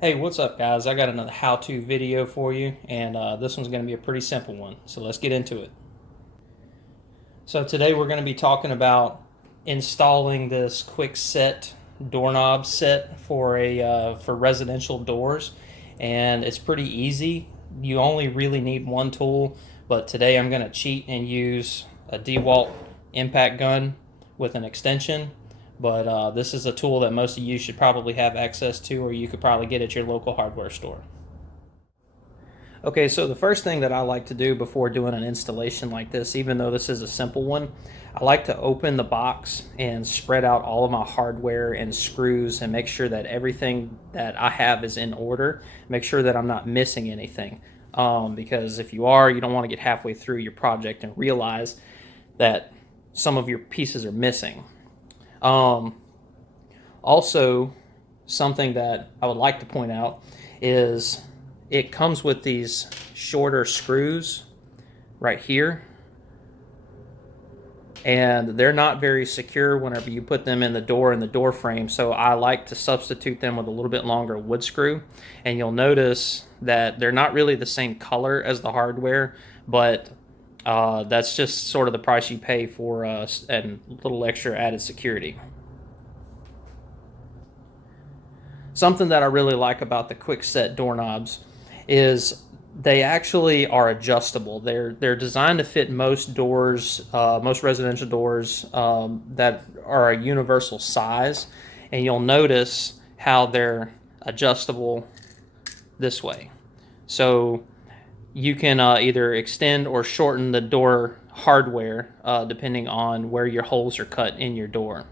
Hey, what's up, guys? I got another how-to video for you, and this one's going to be a pretty simple one. So let's get into it. So today we're going to be talking about installing this Kwikset doorknob set for residential doors, and it's pretty easy. You only really need one tool, but today I'm going to cheat and use a DeWalt impact gun with an extension. But this is a tool that most of you should probably have access to, or you could probably get at your local hardware store. Okay, so the first thing that I like to do before doing an installation like this, even though this is a simple one, I like to open the box and spread out all of my hardware and screws and make sure that everything that I have is in order. Make sure that I'm not missing anything. Because if you are, you don't want to get halfway through your project and realize that some of your pieces are missing. Also, something that I would like to point out is it comes with these shorter screws right here, and they're not very secure whenever you put them in the door frame, so I like to substitute them with a little bit longer wood screw. And you'll notice that they're not really the same color as the hardware, but that's just sort of the price you pay for and a little extra added security. Something that I really like about the Kwikset doorknobs is they actually are adjustable. They're designed to fit most doors, most residential doors that are a universal size, and you'll notice how they're adjustable this way. So you can either extend or shorten the door hardware depending on where your holes are cut in your door.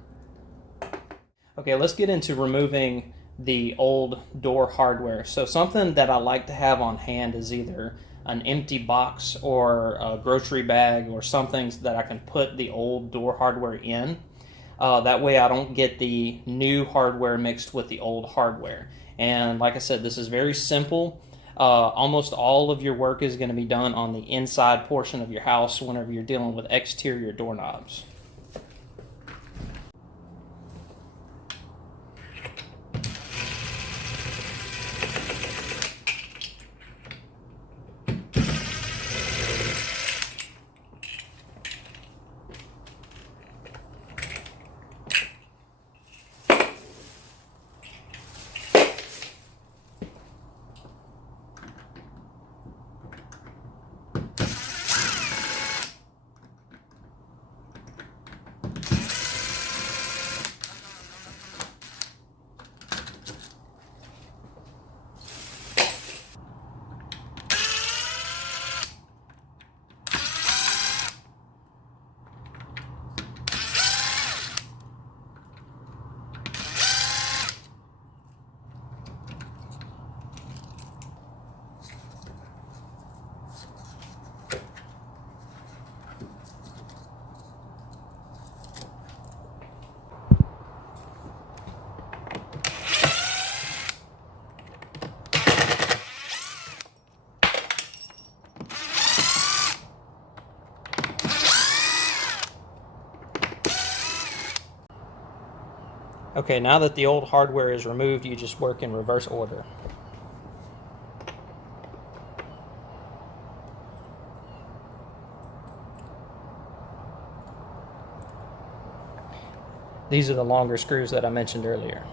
Okay, let's get into removing the old door hardware. So something that I like to have on hand is either an empty box or a grocery bag or something that I can put the old door hardware in. That way I don't get the new hardware mixed with the old hardware. And like I said, this is very simple. Almost all of your work is going to be done on the inside portion of your house whenever you're dealing with exterior doorknobs. Okay, now that the old hardware is removed, you just work in reverse order. These are the longer screws that I mentioned earlier.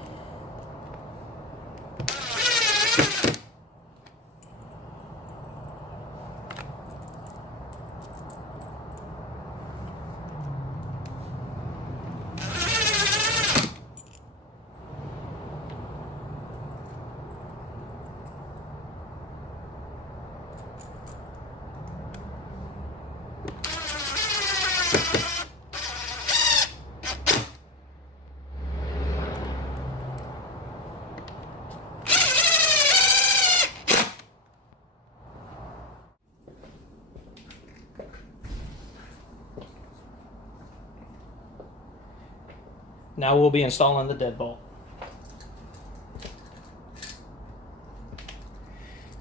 Now we'll be installing the deadbolt.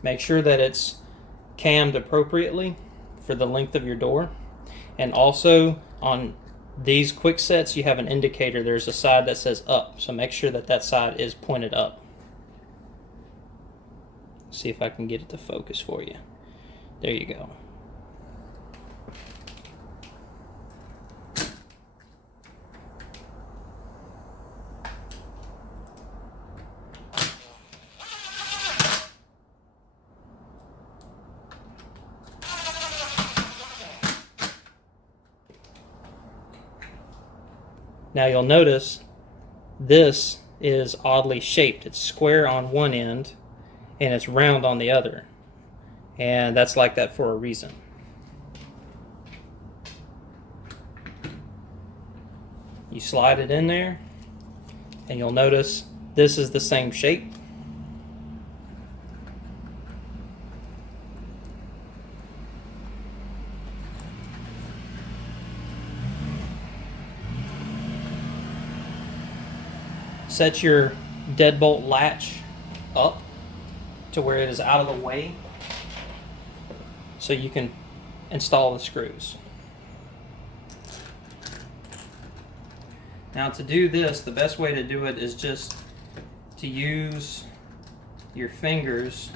Make sure that it's cammed appropriately for the length of your door. And also on these Kwiksets, you have an indicator. There's a side that says up, so make sure that that side is pointed up. See if I can get it to focus for you. There you go. Now you'll notice this is oddly shaped. It's square on one end and it's round on the other. And that's like that for a reason. You slide it in there and you'll notice this is the same shape. Set your deadbolt latch up to where it is out of the way so you can install the screws. Now to do this, the best way to do it is just to use your fingers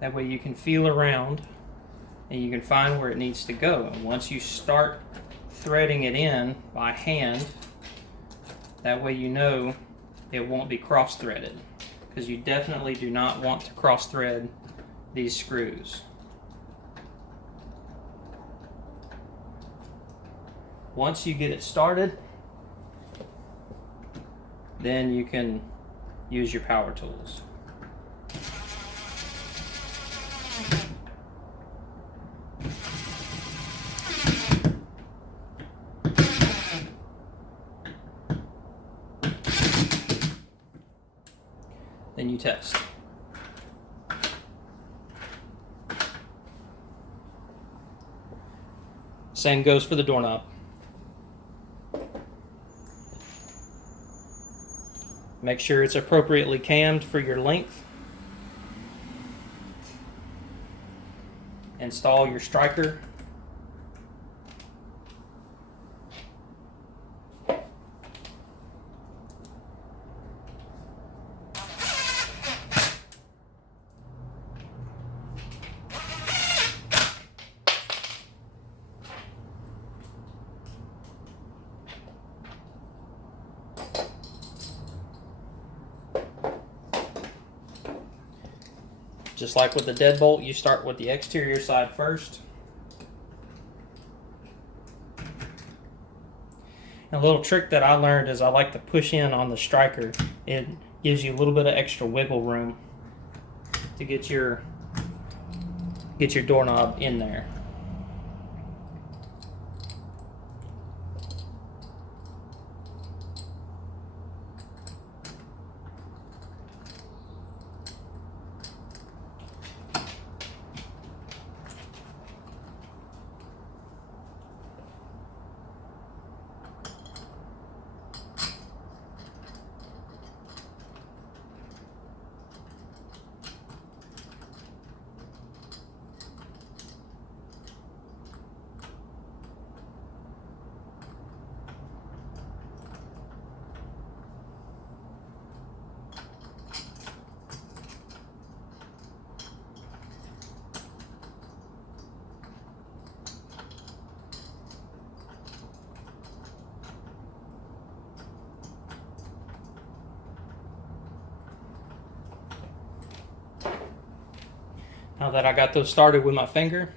that way you can feel around and you can find where it needs to go. And once you start threading it in by hand, that way you know it won't be cross-threaded, because you definitely do not want to cross-thread these screws. Once you get it started, then you can use your power tools. Then you test. Same goes for the doorknob. Make sure it's appropriately cammed for your length. Install your striker. Just like with the deadbolt, you start with the exterior side first. And a little trick that I learned is I like to push in on the striker. It gives you a little bit of extra wiggle room to get your doorknob in there. Now that I got those started with my finger,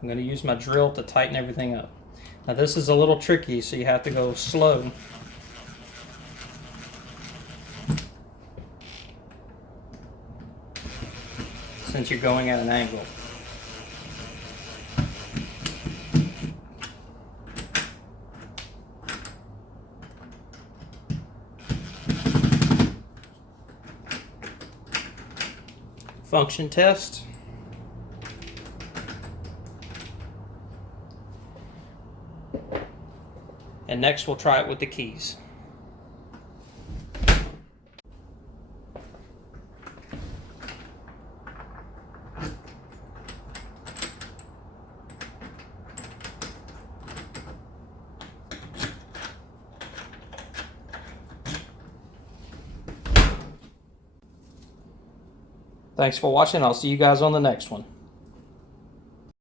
I'm going to use my drill to tighten everything up. Now this is a little tricky, so you have to go slow. Since you're going at an angle. Function test. And next we'll try it with the keys. Thanks for watching. I'll see you guys on the next one.